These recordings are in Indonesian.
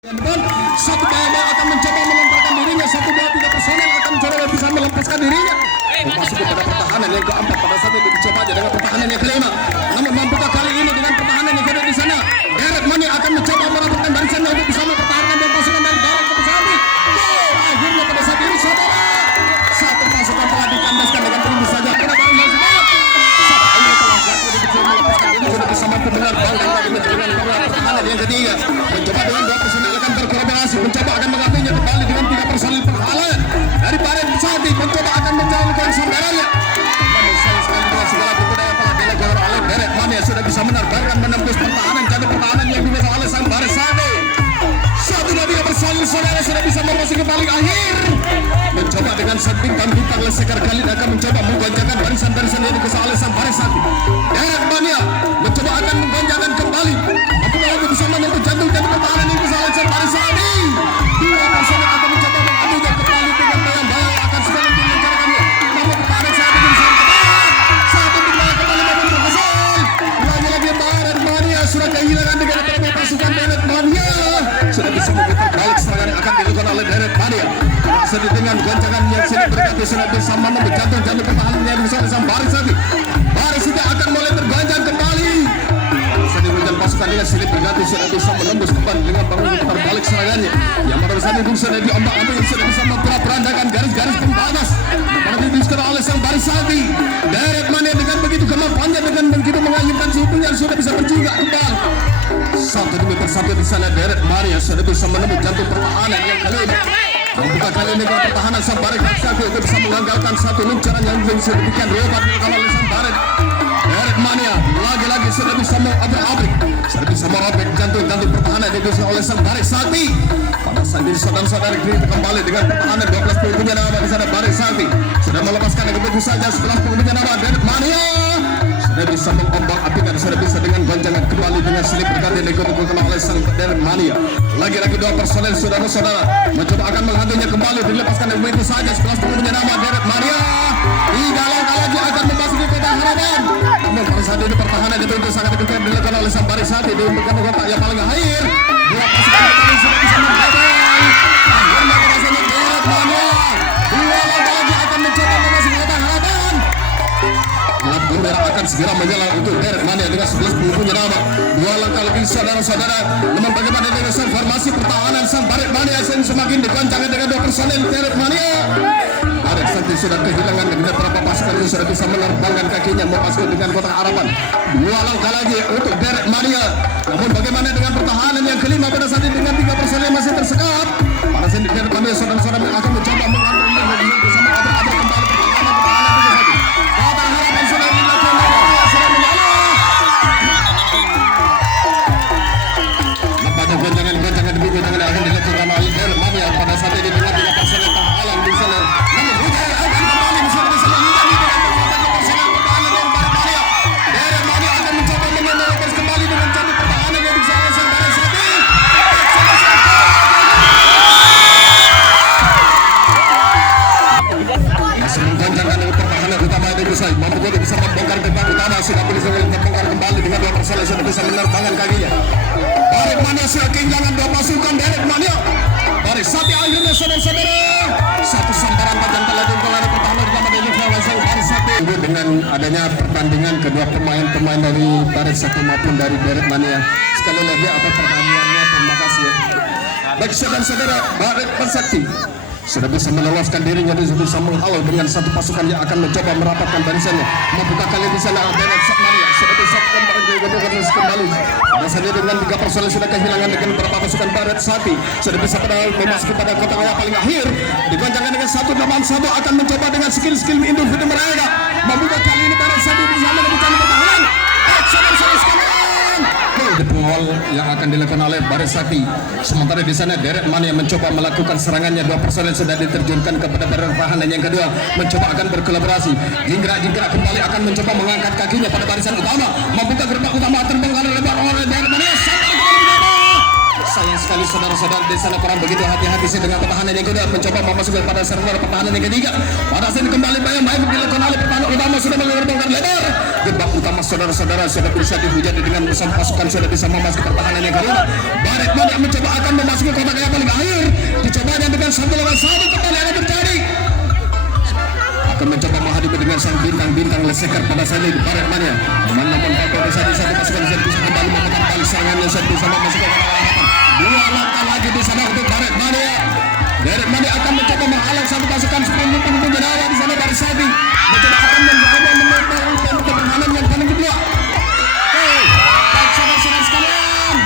Satu bayang akan mencoba melemparkan dirinya, satu dua tiga personel akan mencoba bisa melepaskan dirinya. Masuk kepada pertahanan yang keempat pada saat itu dicoba aja dengan pertahanan yang kelima. Namun mampukah kali ini dengan pertahanan yang kedua di sana? Derek Mani akan mencoba merapatkan barisannya untuk bisa mempertahankan dan pasukan dari barat ke pesawat. Akhirnya pada saat ini saudara satu pasukan telah dikandaskan dengan tembus saja pada baris yang semangat. Satu akhirnya telah jatuh di kecil melepaskan diri sudah bisa mampu menerbangkan lagi dengan pertahanan yang ketiga. Mencoba dengan dua personel akan berkolaborasi, mencoba akan mengambilnya kembali dengan tiga personel perhalangan dari barat pesawat mencoba akan menjalankan saudaranya. Namun sayang sekali dengan segala kebudayaan telah dilakukan oleh Derek Mani sudah bisa menerbangkan menembus pertahanan jadi pertahanan yang dimiliki oleh sang baris sade. Satu dan tiga personel saudara sudah bisa memasuki paling akhir. Mencoba dengan bintang lesekar kali akan mencoba menggonjangkan barisan-barisan yang dikuasai oleh sang baris sade. Derek Mani mencoba akan menggonjangkan kembali. Apakah itu bisa menyentuh jantung dan pertahanan yang dikuasai oleh sang baris sade? Dua personel akan mencoba mengambilnya kembali dengan bayang-bayang akan segala dilancarkannya. Namun pertahanan saat ini bisa satu tinggal kembali mobil berkesal. Lagi-lagi Derek Mani sudah kehilangan dengan beberapa pasukan Derek Mani sudah bisa memutar balik serangan yang akan dilakukan oleh Derek Mani. Sedih dengan goncangan yang sini berganti sudah bisa menembus jantung pertahanan yang bisa oleh sang baris sade. Baris itu akan mulai tergonjang kembali. Sedih dengan pasukan dengan sini berganti sudah bisa menembus kembali dengan memutar balik serangannya. Yang baris sade pun sudah diombak-ambing sudah bisa memperandakan garis-garis pembatas. Seperti diskor oleh sang baris sade. Derek Mani dengan begitu kemampuannya dengan begitu mengayunkan suhunya sudah bisa berjingga kembali. Satu demi persatu di sana Derek Mani sudah bisa menembus jantung pertahanan yang kelima. Membuka kali ini dengan pertahanan sang baris sade itu bisa menganggalkan satu luncuran yang sedemikian hebat dilakukan oleh sang baris. Derek Mani lagi-lagi sudah bisa mengabrik, sudah bisa merobek jantung pertahanan yang dilakukan oleh sang baris sade. Pada saat ini saudara-saudara kita kembali dengan pertahanan 12 poin punya nama di sana baris sade sudah melepaskan dengan begitu saja 11 poin punya nama Derek Mani sudah bisa mengombak-apikan sudah bisa dengan gonjangan kembali dengan silip berganti dilakukan oleh sang Derek Mani. Lagi-lagi dua personel saudara-saudara mencoba akan menghantunya kembali dilepaskan dengan begitu saja 11 poin punya nama Derek Mani. Tiga langkah lagi akan memasuki kota harapan. Namun pada saat ini pertahanan itu sangat ketat dilakukan oleh sang baris sade diumpulkan kota yang paling akhir. Dua pasukan kembali sudah bisa membatal. Akhirnya pada saat ini Derek Mani dua langkah lagi akan mencoba memasuki kota harapan. Lampu merah akan segera menyala untuk Derek Mani dengan 11 punya nama. Dua langkah lagi saudara-saudara. Namun bagaimana dengan formasi pertahanan sang Derek Mani yang semakin digoncangkan dengan dua personel Derek Mani. Derek Santi sudah kehilangan dengan beberapa pasukan itu sudah bisa menerbangkan kakinya memasuki dengan kota harapan. Dua langkah lagi untuk Derek Mani. Namun bagaimana dengan pertahanan yang kelima pada saat ini dengan tiga personel yang masih tersekat. Pada saat ini Derek Mani saudara-saudara akan mencoba mengambilnya bersama abad-abad kembali pertahanan itu saja. Kota harapan sudah dilakukan sudah menyala. Nampaknya goncangan demi goncangan akan dilakukan oleh Derek Mani pada saat ini dengan tiga personel penghalang di sana. Namun Hujai akan kembali bisa menghindari dengan kekuatan personel pertahanan yang berbahaya. Derek Mani akan mencoba menyelamatkan kembali dengan jantung pertahanan yang bisa oleh sang baris sade. Masih menggonjangkan dengan pertahanan utama yang bisa mampu bisa membongkar gerbang utama sudah bisa membongkar kembali dengan dua personel sudah bisa menerbangkan kakinya. Derek Mani sudah kehilangan dua pasukan Derek Mani. Baris sade akhirnya saudara-saudara satu sambaran tajam telah dilakukan oleh pertahanan utama dari baris sade. Dengan adanya pertandingan kedua pemain dari baris sade maupun dari Derek Mani sekali lagi atas pertandingannya terima kasih ya. Baik saudara-saudara Baris Sakti sudah bisa meloloskan dirinya dan sudah bisa menghalau dengan satu pasukan yang akan mencoba merapatkan barisannya. Membuka kali di sana Derek Mani sudah bisa kembali. Dasarnya dengan tiga personel sudah kehilangan dengan beberapa pasukan barat sade sudah bisa memasuki pada kota yang paling akhir. Digoncangkan dengan satu lawan satu akan mencoba dengan skill individu mereka. Membuka kali ini barat sade bisa menemukan pertahanan. Saudara-saudara sekalian. Di pengawal yang akan dilakukan oleh baris sade. Sementara di sana Derek Mani yang mencoba melakukan serangannya dua personel sudah diterjunkan kepada pertahanan yang kedua mencoba akan berkolaborasi. Jingkrak kembali akan mencoba mengangkat kakinya pada barisan utama membuka gerbang utama terbongkar oleh Derek Mani. Sayang sekali saudara-saudara di sana kurang begitu hati-hati sih dengan pertahanan yang kedua mencoba memasuki pada server pertahanan yang ketiga. Pada saat ini kembali bayang-bayang dilakukan oleh pertahanan utama sudah mengerbongkar lebar. Gerbang utama saudara-saudara sudah bisa dihujat dengan bersama pasukan sudah bisa memasuki pertahanan yang kedua. Derek Mani mencoba akan memasuki memasuki kotak yang paling akhir. Dicobanya dengan 1-1 kembali akan terjadi. Akan mencoba menghadapi dengan sang bintang-bintang leseker pada saat ini di Baret Mania. Namun Bapak bisa di satu pasukan bisa kembali memegang tali serangannya bisa memasuki kotak harapan. 2 langkah lagi di sana untuk Baret Mania. Baret Mania akan mencoba menghalang satu pasukan 10 pengumum nyawa di sana Baret Sati. Mencoba akan mencoba pertahanan yang paling kedua. Saudara-saudara sekalian,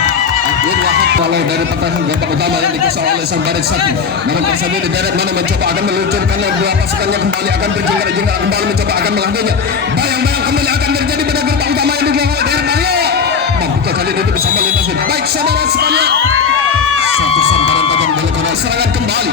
akhir wahab kalau dari pertahanan babak utama yang dikosong oleh sang Baret Sati. Namun tersebut di Baret Mania mencoba akan meluncurkan dua pasukannya kembali akan berjingkar-jingkar kembali mencoba akan mengambilnya. Bayang-bayang kembali akan terjadi pada gerbang utama yang digelar oleh Baret Mania. Mampukah kali ini bisa melintasi? Baik saudara sekalian, satu sambaran tajam dilakukan serangan kembali.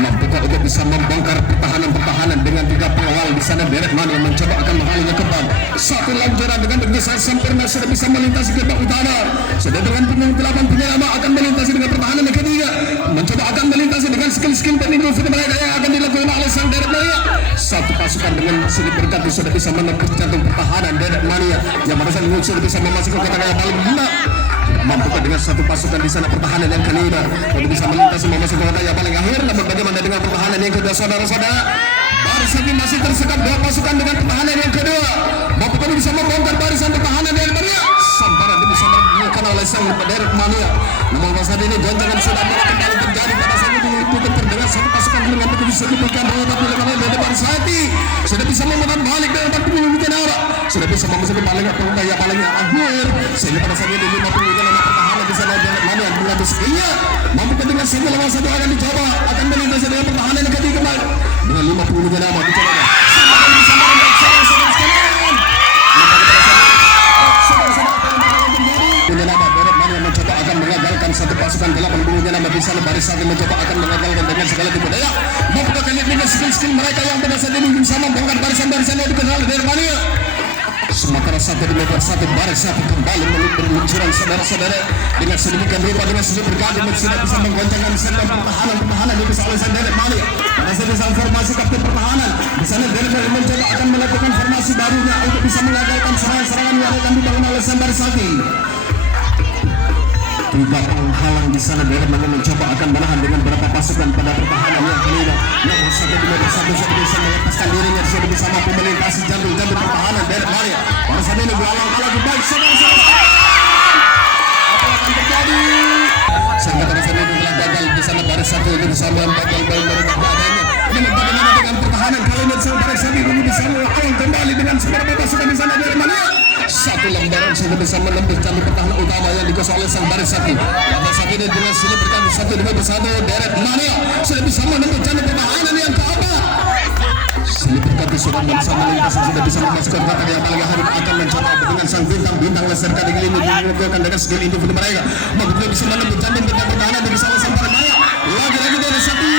Mampukah untuk bisa membongkar pertahanan dengan 3 pengawal di sana Baret Mania mencoba akan menghalinya kembali. Satu lanjuran dengan begitu sempurna sudah bisa melintasi gerbang utara. Sudah dengan penuh 8 penyelama akan melintasi dengan pertahanan yang ketiga. Mencoba akan melintasi dengan skill-skill pelindung mereka yang akan dilakukan oleh sang Baret Mania. Satu pasukan dengan silip berganti sudah bisa menembus jantung pertahanan Baret Mania yang pada saat ini sudah bisa memasuki kotak yang paling benar. Mampukah dengan satu pasukan di sana pertahanan yang kelima untuk bisa melintasi memasuki kotak yang paling akhir. Namun bagaimana dengan pertahanan yang kedua saudara-saudara? Barisan masih tersekat 2 pasukan dengan pertahanan yang kedua. Mampukah bisa membongkar barisan pertahanan Baret Mania? Sambaran bisa dilakukan oleh sang Baret Mania. Namun saat ini goncangan sudah mulai kembali terjadi pada saat ini ditutup dengan satu pasukan dengan bisa diberikan tapi oleh Baret Sati sudah bisa memutar balik dengan 40 menit arah. Sudah bisa memasuki paling yang paling akhir sehingga pada saat ini 50 menit pertahanan di sana Baret Mania menghadapinya. Mampukah dengan 1-1 akan dicoba akan melintasi dengan pertahanan yang ketiga kembali dengan 50 menit arah dicoba. Sambaran bisa merebut saudara-saudara sekalian. Penyelamat Baret Mania mencoba akan mengagalkan satu pasukan 80 nyawa di sana Baret Sati mencoba akan mengagalkan dengan segala tipu daya. Mampukah kalian dengan skill-skill mereka yang pada saat ini bisa membongkar barisan-barisan yang dikenal Baret Mania. Sementara satu di meter satu Baret Sati kembali berluncuran saudara-saudara dengan sedemikian rupa dengan sedikit berganti sudah bisa menggoncangkan segala pertahanan yang bisa oleh sang Baret Mania. Pada saat ini formasi kapten pertahanan di sana Baret Mania mencoba akan melakukan formasi barunya untuk bisa mengagalkan serangan-serangan yang akan dibangun oleh sang Baret Sati. 3 penghalang di sana Baret Mania mencoba akan menahan dengan beberapa pasukan pada pertahanan yang kelima. Yang satu di meter satu sudah bisa melepaskan dirinya sudah bisa mampu melintasi jantung pertahanan Baret Mania. Pada saat ini berulang lagi baik saudara-saudara. Apa yang akan terjadi? Sehingga pada saat ini telah gagal di sana Baret Sati itu bisa membatal merubah keadaannya. Namun bagaimana dengan pertahanan kali ini sang Baret Sati ini bisa melawan kembali dengan seberapa pasukan di sana Baret Mania. Satu lembaran sudah bisa menembus jantung pertahanan utama yang dikuasai oleh sang Baret Sati. Pada saat ini dengan silip berganti 1-1 Baret Mania sudah bisa menembus jantung pertahanan yang keempat. Silip berganti sudah bisa melintasi sudah bisa memasukkan kotak yang paling akhir akan mencoba dengan sang bintang-bintang laser kadang ini dilakukan dengan skill individu mereka. Maksudnya bisa menembus jantung pertahanan yang bisa oleh sang Baret Mania. Lagi-lagi Baret Sati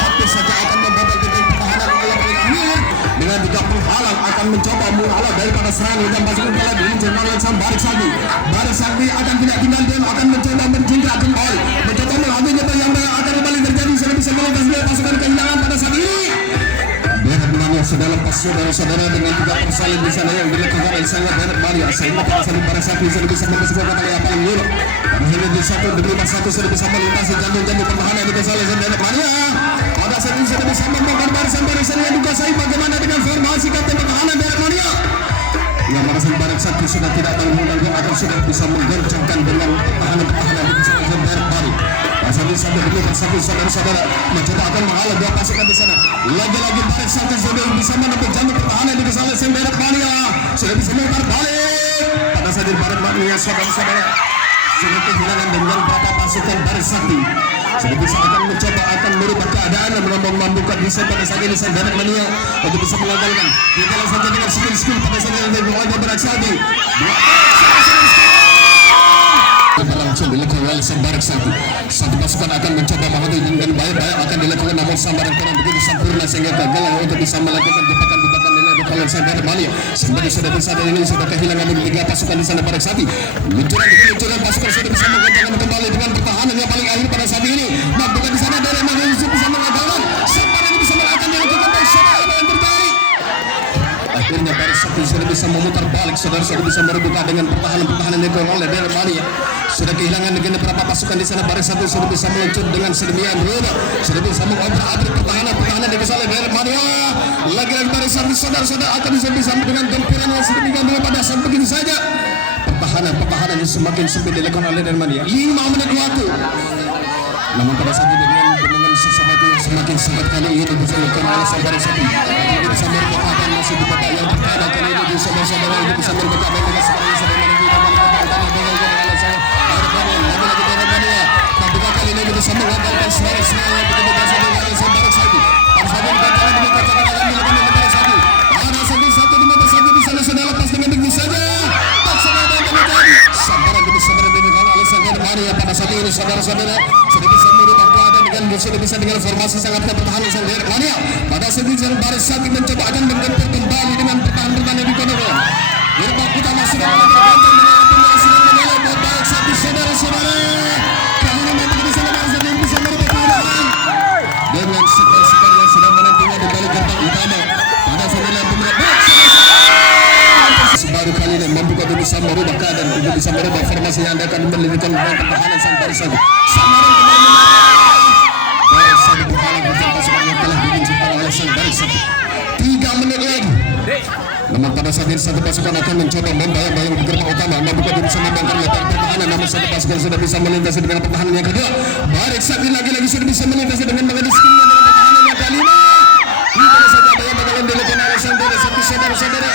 hampir saja akan membobol jantung pertahanan yang paling akhir. Dengan 3 penghalang akan mencoba menghalau daripada serangan dan pasukan bola diluncurkan oleh sang Baret Sati. Baret Sati akan tidak tinggal diam akan mencoba menjingkrak kembali mencoba melakukannya yang akan kembali terjadi sudah bisa melintas dua pasukan kehilangan pada saat ini. Baret Mania sudah lepas saudara-saudara dengan 3 persalin di sana yang dilakukan oleh sang Baret Mania sehingga pada saat Baret Sati sudah bisa memasuki kotak yang paling murah. Pada saat ini 1-1 sudah bisa melintasi jantung-jantung pertahanan yang dikuasai oleh sang Baret Mania. Pada saat ini sudah bisa membongkar barisan-barisan yang dikuasai. Bagaimana dengan formasi kapten pertahanan Baret Mania? Yang merasa Baret Sati sudah tidak tanggung-tanggung akan sudah bisa menggoncangkan dengan pertahanan-pertahanan di sana Baret Mania. Pada saat ini sampai demi bersatu saudara-saudara mencoba akan menghalau 2 pasukan di sana. Lagi-lagi Baret Sati sudah bisa menembus jantung pertahanan di sana sang Baret Mania sudah bisa memutar balik. Pada saat ini Baret Mania saudara-saudara sudah kehilangan dengan berapa pasukan Baret Sati. Sudah bisa akan mencoba akan merubah keadaan dan membuka bisa pada saat ini sang Baret Mania untuk bisa melakukan kita langsung dengan skill-skill pada saat ini dengan Baret Sati. Langsung dilakukan oleh sang Baret Sati. Satu pasukan akan mencoba menghadapi dengan baik-baik akan dilakukan namun sambaran kurang begitu sempurna sehingga gagal untuk bisa melakukan jebakan-jebakan oleh sang Baret Mania. Sebenarnya sudah bisa ini sudah kehilangan 3 pasukan di sana Baret Sati. Luncuran pasukan sudah bisa menggoncangkan kembali dengan pertahanan yang paling akhir pada saat ini. Mampukah di sana Baret Mania bisa mengagalkan sambaran ini bisa melakukan dilakukan baik saudara apa yang terjadi. Akhirnya Baret Sati sudah bisa memutar balik saudara sudah bisa merebutkan dengan pertahanan yang dilakukan oleh Baret Mania. sudah kehilangan dengan beberapa pasukan di sana. Baris satu sudah bisa meluncur dengan sedemikian rupa, sudah bisa mengobrak-abrik pertahanan yang bisa oleh Mania. Lagi-lagi baris satu saudara-saudara akan bisa dengan gempuran yang sedemikian rupa pada saat begini saja. Pertahanan yang semakin sempit dilakukan oleh Mania. 5 menit waktu. Namun pada saat ini dengan sesuatu yang semakin sangat kali ini bisa dilakukan oleh saudara satu. Ini bisa merupakan masih di babak yang pertama kali ini di saudara-saudara ini bisa merupakan dengan sekarang yang sedang menuju lagi-lagi dengan Mania. Tapi kali ini bisa mengandalkan suara-suara yang begitu biasa dengan saudara satu. Harus ada bantalan demi katakan akan dilakukan oleh saudara satu. Ada satu di meter satu di sana sudah lepas dengan begitu saja. Sabaran demi kawan alasan Mania pada saat ini saudara-saudara sudah bisa merubah keadaan dengan sudah bisa dengan formasi sangat bertahan oleh Mania. Pada saat ini baris satu mencoba akan menggempur kembali dengan pertahanan yang dikonekan. Gerbang utama sudah mulai bergantung dengan pemain sudah menilai buat baik satu saudara-saudara. Kali ini memang bisa lepas dan bisa merubah keadaan dengan sekali yang sedang menantinya di balik gerbang utama. Pada saat ini baru kali ini membuka bisa merubah keadaan untuk bisa merubah formasi yang akan mendirikan pertahanan sang baris satu. Samaran kembali baris satu berhalang dengan pasukan yang telah diluncurkan oleh sang baris satu. 3 menit lagi. Namun pada saat ini satu pasukan akan mencoba membayang-bayang di gerbang utama membuka bisa membangkang lebar pertahanan. Namun satu pasukan sudah bisa melintasi dengan pertahanan yang kedua. Baris satu lagi-lagi sudah bisa melintasi dengan mengadis kirinya dengan pertahanan yang kelima. Tidak saja ada yang bakalan dilakukan oleh sang baris satu saudara-saudara.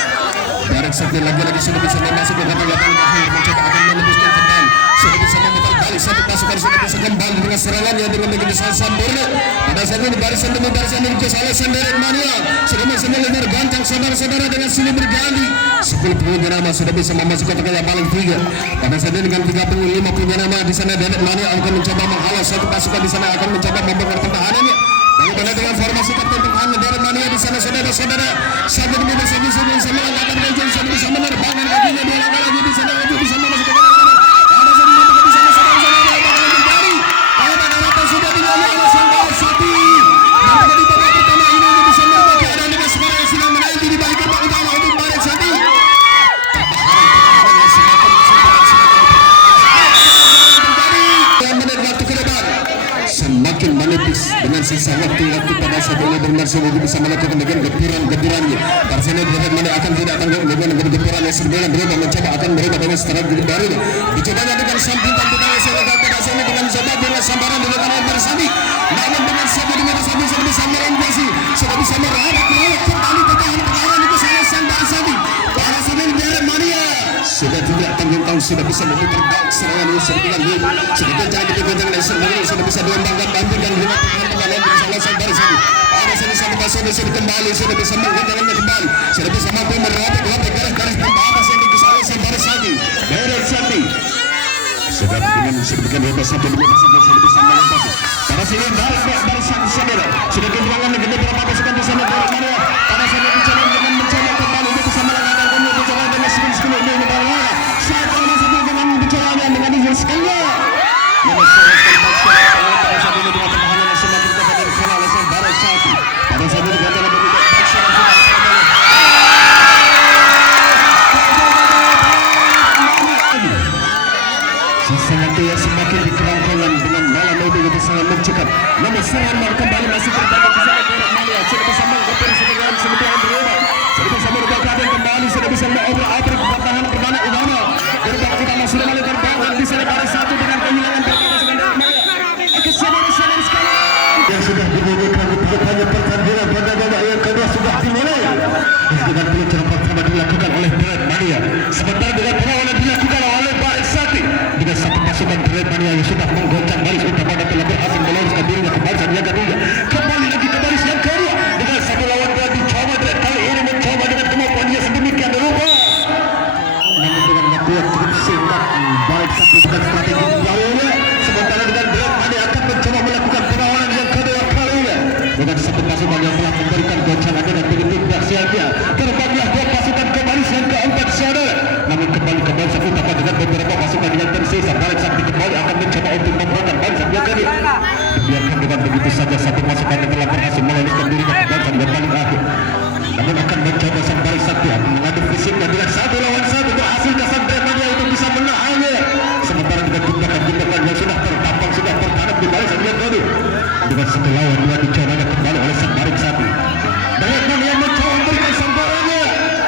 Baris satu lagi-lagi sudah bisa masuk ke gerbang akhir mencoba akan menembuskan kembali. Sudah bisa memutar balik satu pasukan sudah bisa kembali dengan serangannya dengan begitu sempurna. Pada saat ini barisan demi barisan dirukus oleh Senderet Mania sudah bisa melebar gantang saudara-saudara dengan sini berganti. 10 punya nama sudah bisa memasukkan ke yang paling 3. Pada saat ini dengan 35 punya nama di sana Senderet Mania akan mencoba menghalau satu pasukan di sana akan mencoba membongkar pertahanannya. Bagaimana dengan formasi kapten pertahanan Senderet Mania di sana saudara-saudara. Satu demi satu sudah bisa mengangkat gajah sudah bisa menerbangkan kakinya dua langkah lagi di sana lagi bisa memasukkan ke dalam. Ada satu mata di sana saudara-saudara akan kembali. Apa sudah dimulai oleh sang baris satu. Namun di babak pertama ini bisa merubah keadaan dengan sekarang yang sedang menanti di balik gerbang utama untuk baris satu. Pertahanan yang semakin menit waktu ke depan semakin menipis dengan sisa waktu pada saat ini bermaksud untuk bisa melakukan dengan gempuran-gempurannya. Barcelona David Mania akan tidak akan dengan gempuran yang sedang berubah mencoba akan merubah dengan strategi baru. Dicobanya dengan sambutan di tengah selatan pada saat ini dengan Zobat dengan sambaran dilakukan oleh Barsadi. Namun dengan satu di meter satu sudah bisa merendasi, sudah bisa merawat kembali pertahanan itu salah sang Barsadi. Pada saat ini David Mania sudah tidak tanggung-tanggung sudah bisa memutar balik serangan ini sudah kencang dan sudah bisa diembangkan bantu dan lima pertahanan yang bisa langsung dari sini. Ada satu pasukan sudah kembali sudah bisa menggunakannya kembali sudah bisa mampu merobek garis pembatas yang dikisalah dari sini. Dari sini sudah dengan lepas satu demi satu sudah bisa melintasi. Pada sini dari satu saudara sudah kehilangan dengan beberapa pasukan di sana dari mana. Pada sini bicara dengan mencoba kembali untuk bisa melanggar dengan bicara dengan sekali ini mengalah. Saat ini satu dengan bicara dengan ini sekali. Pada saat ini dengan pertahanan yang semakin ketat dari final oleh sang baris satu. Pada saat ini dengan begitu sangat yang semakin dikerangkangan dengan malam ini itu sangat mencekam. Namun serangan kembali masih terjadi di sana Senderet Mania sudah bisa menggeber sebagian sebagian berubah. Sudah bisa merubah keadaan kembali sudah bisa mengobrak-abrik pertahanan pertahanan utama. Gerbang utama sudah mulai terbangkan di sana baris satu dengan kehilangan pertahanan Senderet Mania. Saudara-saudara sekalian yang sudah dimulaikan hanya pertandingan pada babak yang kedua sudah dimulai. Dengan peluncuran pertama dilakukan oleh Senderet Mania. Sebentar dengan perlawanan dilakukan oleh baris satu. Dengan satu pasukan Senderet Mania yang sudah menggoncang baris utama dan telah berhasil meloloskan dirinya ke baris yang ketiga. Kembali lagi ke baris yang kedua dengan satu lawan dua dicoba dan kali ini mencoba dengan kemampuan dia sedemikian rupa. Namun dengan waktu yang cukup singkat baik satu dengan strategi lawannya. Sementara dengan Senderet Mania akan mencoba melakukan perlawanan yang kedua kalinya dengan satu pasukan yang telah memberikan goncangan dan begitu dahsyatnya. Terbanglah dua pasukan ke baris yang keempat saudara. Namun kembali ke baris satu utama dengan beberapa pasukan yang tersisa. Balik satu kembali akan mencoba untuk membangkang baris yang kedua. dengan satu lawan dua dicobanya kembali oleh sang Barik Sakti. Baiklah yang mencoba memberikan sambarannya.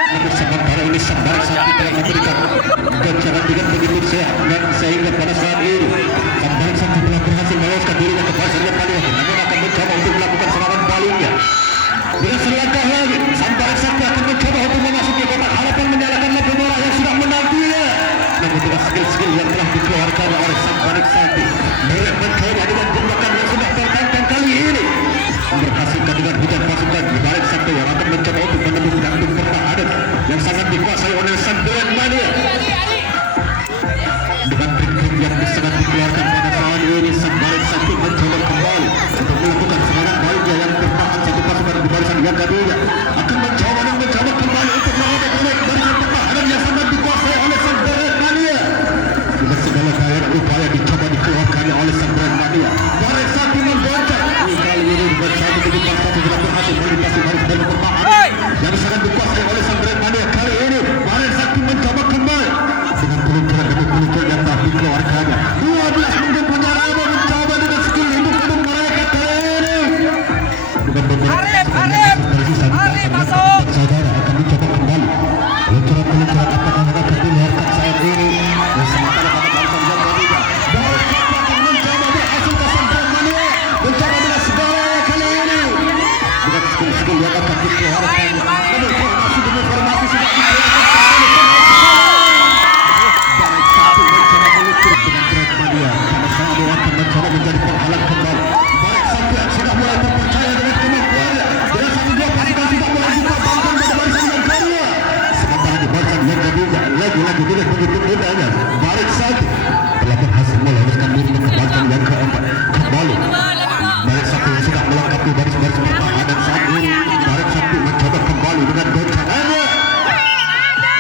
Namun sementara ini sang Barik Sakti telah memberikan goncangan dengan begitu sehat dan sehingga pada saat ini sang Barik Sakti telah berhasil meloloskan dirinya ke fase yang paling akhir. Namun akan mencoba untuk melakukan serangan baliknya. Dengan selangkah lagi, sang Barik Sakti akan mencoba untuk memasuki kotak harapan menyalakan lampu merah yang sudah menantinya. Namun dengan skill-skill yang telah dikeluarkan oleh sang Barik Sakti, mereka mencoba dengan jebakan yang sudah tertantang kali ini berhasilkan dengan hujan pasukan di Barik Sakti yang akan mencoba untuk menembus jantung pertahanan yang sangat dikuasai oleh sang Dewan Mania. Dengan trik-trik yang sangat dikeluarkan pada saat ini, sang Barik Sakti mencoba kembali untuk melakukan serangan baliknya yang bertahan satu pasukan di barisan yang keduanya akan mencoba kembali untuk merobek barisan pertahanan yang sangat dikuasai oleh sang Dewan Mania. Dengan segala daya upaya dicoba dikeluarkannya oleh sang Dewan Mania, Barik Sakti menggoncang. Kali ini bersatu dengan satu sudah berhasil melintasi baris barisan pertahanan yang sangat dikuasai oleh sang Dewan Mania. Kali ini Barik Sakti mencoba kembali dengan peluncuran demi peluncuran yang telah dikeluarkannya. 12 menit penyerang mencoba dengan skill hidup mereka kali ini. Dengan beberapa Arif masuk. Saudara akan dicoba kembali. Peluncuran apakah akan dikeluarkan saat ini? Dan sementara pada barisan yang kedua, Barik Sakti akan mencoba berhasil ke sang Dewan Mania. Mencoba dengan segalanya kali ini. Dengan skill yang akan dikeluarkan. Namun formasi demi formasi sudah dikeluarkan. Mencoba menjadi penghalang kembali. Barik Sakti sudah mulai terpercaya dengan kemampuannya. Dengan satu dua pasukan sudah mulai diterbangkan pada barisan yang kedua. Sementara di barisan yang kedua, lagi-lagi tidak begitu mudahnya. Barik Sakti telah berhasil meloloskan diri ke barisan yang keempat. Kembali Barik Sakti yang sudah melengkapi baris-baris pertahanan saat ini. Barik Sakti mencoba kembali dengan goncangannya.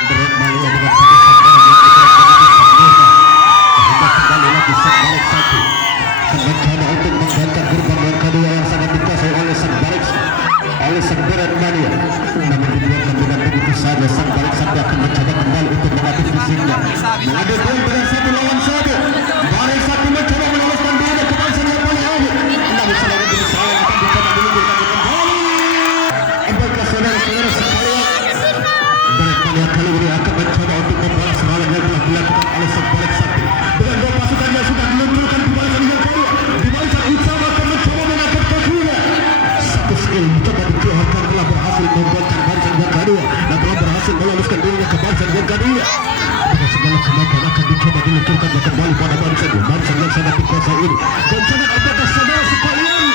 Berat Mania dengan satu sambaran yang tidak begitu sempurna. Sehingga kembali lagi sang Barik Sakti mencoba untuk menggantar gerbang yang kedua yang sangat dikuasai oleh sang Dewan Mania. Namun dibiarkan dengan begitu saja, sang Barik Sakti akan mencoba kembali untuk melatih fisiknya. Mengadu gol dengan satu lawan satu. Barik Sakti mencoba meloloskan dirinya ke barisan yang paling akhir. Namun serangan demi serangan akan dicoba menunjukkan kembali. Apakah saudara-saudara sekalian, Dewan Mania kali ini akan mencoba untuk membalas serangan yang telah dilakukan oleh sang Barik Sakti. Dengan dua pasukan yang sudah diluncurkan di barisan yang kedua, di barisan utama akan mencoba mengangkat kakinya. Satu skill mencoba dikeluarkan telah berhasil membuatkan barisan yang kedua dan telah berhasil meloloskan dirinya ke barisan yang kedua. Dengan segala kemampuan akan dicoba diluncurkannya kembali pada barisan yang sangat dikuasai ini. Goncangan apakah saudara sekalian?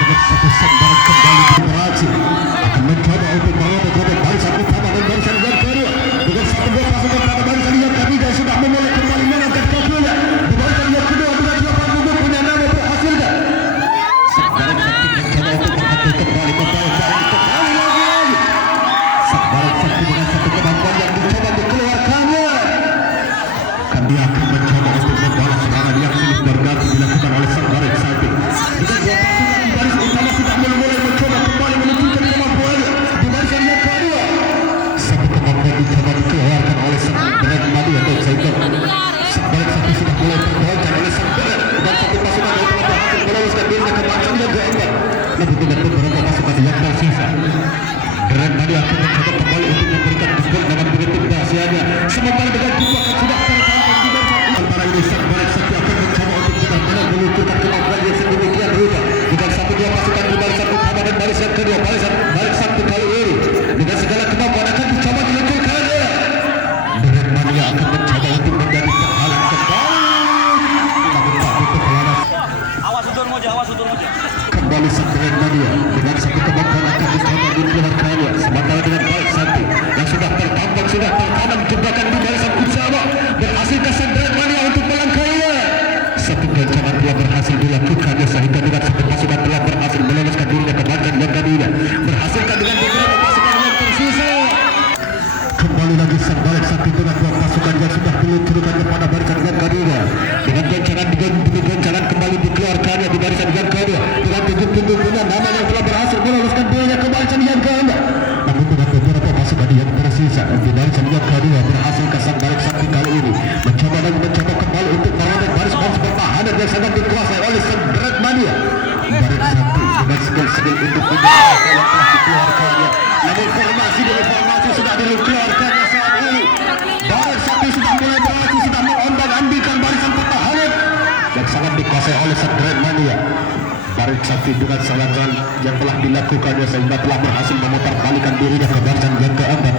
Dengan satu sambaran kembali berhasil akan mencoba untuk merobek barisan utama dan barisan yang kedua. Dengan satu dua pasukan pada barisan yang ketiga sudah memulai kembali mengangkat kakinya. Di barisan yang kedua dengan 8 duduk punya nama berhasilkan. Sang Barik Sakti mencoba untuk mengatur kembali kembali lagi. Sang Barik Sakti dengan satu kemampuan yang dicoba dikeluarkannya. Kan dia akan mencoba untuk membalas serangan yang sulit berganti dilakukan oleh sang Barik Sakti. Dengan dua pasukan di baris utama sudah mulai mencoba kembali menunjukkan kemampuannya di barisan yang kedua. Satu kemampuan dicoba dikeluarkan oleh sang Dewan Mania dan sehingga sang Barik Sakti sudah mulai tergoncang oleh sang Dewan dan satu pasukan yang telah berhasil meloloskan dirinya ke barisan yang keempat. Namun dengan beberapa pasukan yang tersisa, Dewan Mania akan mencoba kembali untuk memberikan gol dengan begitu dahsyatnya. Sementara dengan jumlah sudah tertantang di barisan antara ini, sang Barik Sakti akan mencoba untuk benar-benar meluncurkan kemampuan yang sedemikian rupa dengan satu dua pasukan di barisan utama dan barisan kedua. Barisan Barik Sakti kali ini dengan segala kemampuan akan dicoba diluncurkannya. Dewan Mania akan mencoba untuk menjadi penghalang kembali. Namun tak butuh pelanas. Awas udur moja. Kembali sang Dewan Mania dengan satu kemampuan akan dicoba dikeluarkannya. Sementara dengan Barik Sakti yang sudah tertanam jebakan di barisan utama, berhasilkah sang Dewan Mania untuk melangkainya? Satu goncangan telah berhasil dilakukannya sehingga dengan satu pasukan telah berhasil meloloskan dirinya ke barisan yang kedua. Berhasilkan dengan beberapa pasukan yang tersisa. Kembali lagi sang Barik Sakti dengan dua pasukan yang sudah diluncurkan kepada barisan yang kedua. Dengan goncangan kembali dikeluarkannya di barisan yang kedua. Dengan tunjuk-tunjuknya nama yang telah berhasil meloloskan dirinya ke barisan yang kedua. Namun dengan beberapa pasukan yang tersisa di barisan yang kedua, berhasil sang Barik Sakti kali ini mencoba kembali untuk merobek baris-baris pertahanan yang sangat dikuasai oleh sang Dewan Mania. Barik satu dengan skill-skill individu yang telah dikeluarkannya. Namun formasi sudah dikeluarkannya saat ini. Barik satu sudah mulai beraksi, sudah mengombang-ambingkan barisan pertahanan yang sangat dikuasai oleh Sandra Mania. Barik satu dengan serangan yang telah dilakukannya sehingga telah berhasil memutar balikan dirinya ke barisan yang keempat.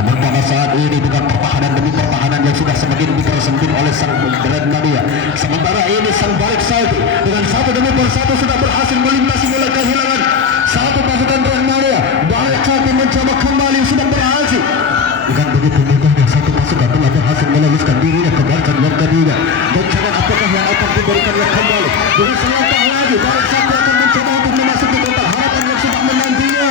Namun pada saat ini dengan pertahanan demi pertahanan yang sudah semakin dipersempit oleh sang Grand Mania. Sementara ini sang Barik satu dengan satu demi persatu sudah berhasil melintasi mulai kehilangan satu pasukan Grand Mania. Barik satu mencoba kembali sudah berhasil. Dengan begitu mudahnya satu pasukan telah berhasil meloluskan dirinya ke barisan yang ketiga. Dan jangan apakah yang akan diberikannya kembali. Dengan selangkah lagi Barik satu akan mencoba untuk memasuki kotak harapan yang sudah menantinya.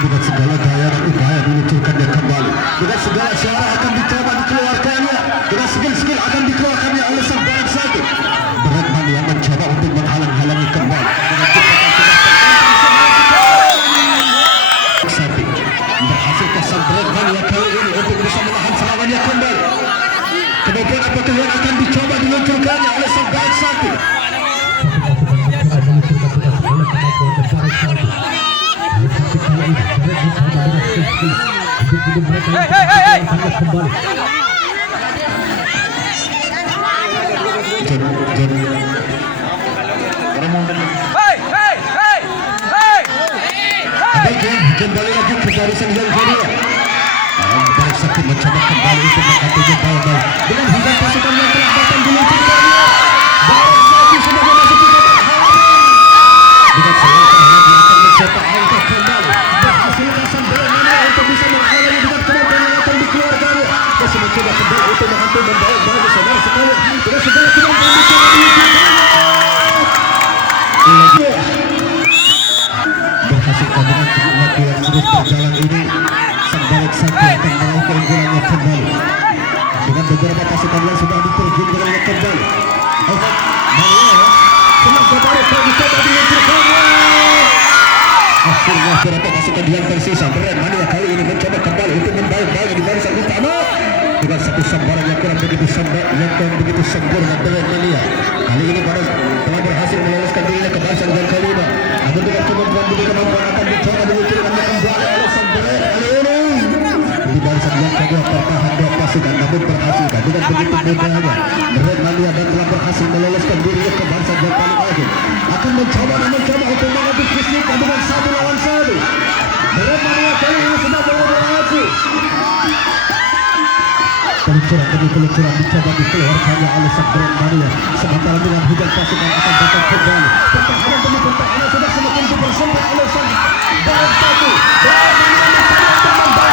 Dengan segala daya dan upaya diluncurkannya kembali. Dengan segala cara akan dicoba dikeluarkannya. Dengan skill-skill akan dikeluarkannya oleh sang Barik satu. Berat Mania yang mencoba untuk menghalang-halangi kembali. Dengan jebakan satu berhasil ke sang Berat Mania kali ini untuk bisa menahan serangannya kembali. Kemudian apakah yang akan dicoba diluncurkannya oleh sang Barik satu. Kembali lagi ke barisan yang kedua. Barik satu mencoba kembali untuk mengaturnya baik-baik dengan hingga pasukan yang telah datang diluncurkannya. Barik satu sudah memasuki kotak harapan. Dengan selangkah lagi akan mencetak angka kembali. Berhasilkan sang Grand Mania untuk bisa menghalangi dengan kemampuan yang akan dikeluarkannya. Masih mencoba kembali untuk menghantam membaik-baik saudara sekalian dengan segala kemampuan berhasilkan dengan waktu yang terus berjalan ini. Sang Barik satu akan meraih keunggulannya kembali dengan beberapa pasukan yang sudah diterjunkannya kembali. Dicoba diluncurkannya. Akhirnya beberapa pasukan yang tersisa Grand Mania kali ini mencoba kembali untuk membaik-baik di barisan utama dengan satu sambaran yang kurang begitu sempurna Grand Mania. Kali ini telah berhasil meloloskan dirinya ke barisan yang kelima. Namun dengan kemampuan akan dicoba diluncurkannya kembali oleh sang Grand kali ini. Di barisan yang kedua tertahan dua pasukan namun berhasil dengan begitu mudahnya Grand Mania dan telah berhasil meloloskan dirinya ke barisan yang paling akhir. Akan mencoba untuk menghadapi fisik dengan satu lawan satu. Grand Mania kali ini sudah berhasil. Peluncuran demi peluncuran dicoba dikeluarkannya oleh sang Grand Mania. Sementara dengan hujan pasukan akan datang kembali. Pertahanan demi pertahanan sudah semakin dipersempit oleh sang Barik satu. Grand Mania mencoba untuk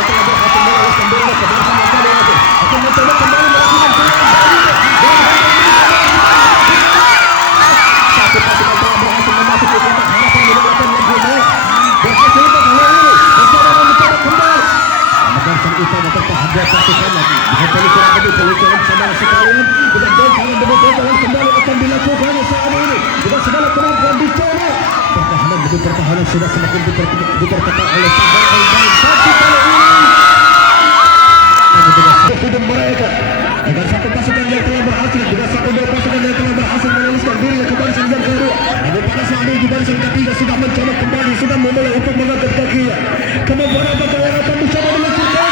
telah berhasil meloloskan dirinya ke barisan yang paling akhir. Akan mencoba kembali melakukan serangan. Satu pasukan telah berhasil memasuki kotak harapan mendapatkan lebih baik. Berhasil ke kali ini mencoba kembali. Barisan utama tertahan dua pasukan lagi. Dengan peluncuran saudara sekalian dengan goncangan demi goncangan kembali akan dilakukannya saat ini dengan segala kemampuan dicoba. Pertahanan demi pertahanan sudah semakin diperketat oleh sang Barik satu kali ini. Namun dengan hidup mereka dengan satu pasukan yang telah berhasil, dengan satu dua pasukan yang telah berhasil meloluskan dirinya ke barisan yang kedua. Namun pada saat ini di barisan ketiga sudah mencoba kembali, sudah memulai untuk mengangkat kakinya. Kemampuan apakah yang akan dicoba diluncurkannya?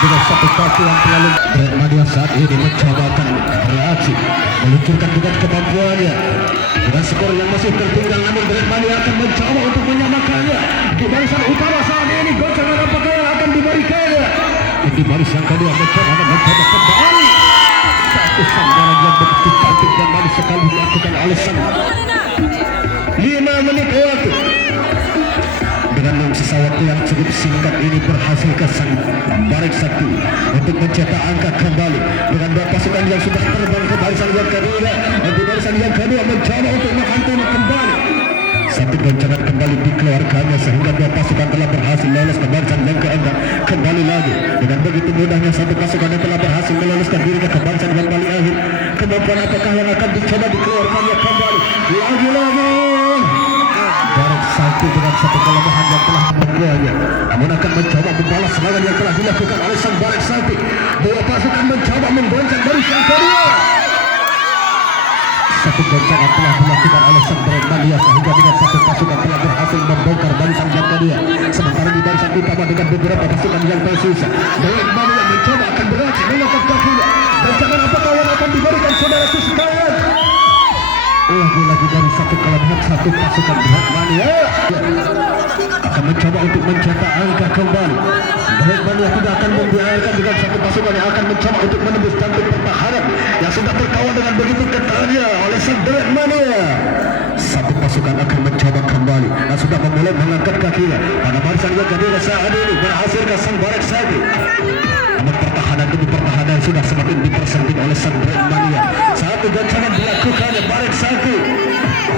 Dengan satu kaki yang terlalu Grand Mania saat ini mencoba akan bereaksi meluncurkan dengan kemampuannya. Dengan skor yang masih tertinggal namun Grand Mania akan mencoba untuk menyamakannya. Di barisan utama saat ini goncangan apakah yang akan diberikannya? Di barisan kedua mencoba kembali. Satu sambaran yang begitu cantik dan manis sekali dilakukan oleh sang 5 menit waktu. Dengan sisa waktu yang cukup singkat ini berhasil ke sang Barik satu untuk mencetak angka kembali dengan dua pasukan yang sudah terbang ke barisan yang kedua dan di barisan yang kedua mencoba untuk menghantui kembali. Satu goncangan kembali dikeluarkannya sehingga dua pasukan telah berhasil lolos ke barisan yang keempat. Kembali lagi dengan begitu mudahnya satu pasukan yang telah berhasil meloloskan dirinya ke barisan yang paling akhir. Kemampuan apakah yang akan dicoba dikeluarkannya kembali lagi-lagi. Barik satu dengan satu kelemahan yang telah membuatnya, namun akan mencoba membalas serangan yang telah dilakukan oleh sang Barik satu. Dua pasukan mencoba menggoncang barisan kedua. satu goncangan telah dilakukan oleh sang Mania sehingga dengan satu pasukan telah berhasil membongkar barisan Jakaria. Sementara di barisan utama dengan beberapa pasukan yang tersisa, Dewan Mania mencoba akan beraksi mengangkat kakinya. Goncangan apakah yang akan diberikan saudaraku sekalian? Lagi-lagi dari satu kelemahan satu pasukan Dewan Mania akan mencoba untuk mencetak angka kembali. Dewan Mania tidak akan membiarkan dengan satu pasukan yang akan mencoba untuk menembus jantung pertahanan yang sudah terkawal dengan begitu ketatnya oleh sang Dewan Mania. Satu pasukan akan mencoba kembali dan sudah memulai mengangkat kakinya pada barisan yang kedua saat ini berhasil ke sang Barek Saki. Namun pertahanan demi pertahanan sudah semakin dipersempit oleh sang Dewan Mania. Satu goncangan dilakukannya Barek Saki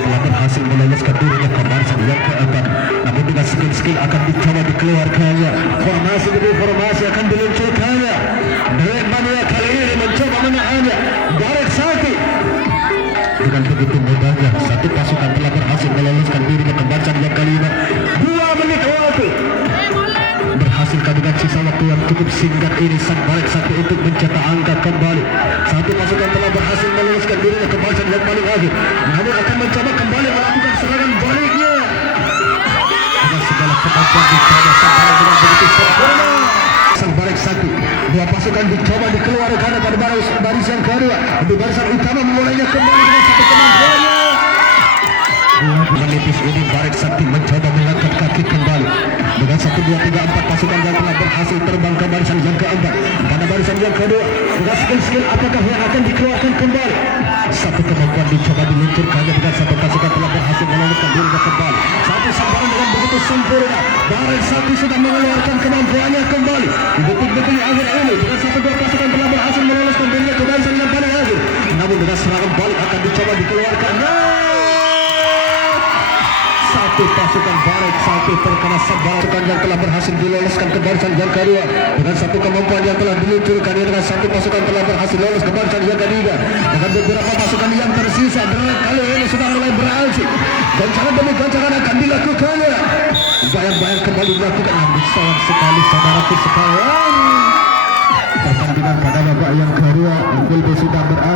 telah berhasil meloloskan dirinya ke barisan yang keempat. Namun dengan skill-skill akan dicoba dikeluarkannya. Formasi demi formasi akan diluncurkannya. Dewan Mania kali ini mencoba menahannya. Barek Saki dengan begitu mudahnya satu pasukan telah berhasil meloloskan dirinya ke barisan yang kelima. 2 menit waktu berhasilkan dengan sisa waktu yang cukup singkat ini sang Barek Saki untuk mencetak angka kembali. Satu pasukan telah berhasil meloloskan dirinya ke barisan yang paling akhir, namun akan mencoba kembali melakukan serangan baliknya. Dengan segala kemampuan dicoba sang Barek dengan begitu sempurna. Sang Barek Saki, 2 pasukan dicoba dikeluarkan pada barisan kedua. Di barisan utama memulainya kembali dengan satu kemampuannya. Menipis ini Barek Saki mencoba mengangkat kaki kembali. Dengan 1, 2, 3, 4 pasukan yang telah berhasil terbang ke barisan yang keempat. Pada barisan yang kedua, dengan skill-skill apakah yang akan dikeluarkan kembali? Satu kemampuan dicoba diluncurkannya dengan satu pasukan telah berhasil meloloskan dirinya kembali. Satu sambaran dengan begitu sempurna. Barek Saki sudah mengeluarkan kemampuannya kembali. Di detik-detik akhir ini, dengan 1, 2 pasukan telah berhasil meloloskan dirinya ke barisan yang paling akhir. Namun dengan serangan balik akan dicoba dikeluarkan. Satu pasukan Barek Saki terkena sebaran yang telah berhasil diloloskan ke barisan yang kedua. Dengan satu kemampuan yang telah diluncurkan, dengan satu pasukan telah berhasil lolos ke barisan yang ketiga. Dengan beberapa pasukan yang tersisa, Derek kali ini sudah mulai beraksi. Goncangan demi goncangan akan dilakukannya. Bayang-bayang kembali dilakukan. Namun sayang sekali saudaraku sekalian, pertandingan pada babak yang kedua sudah berakhir.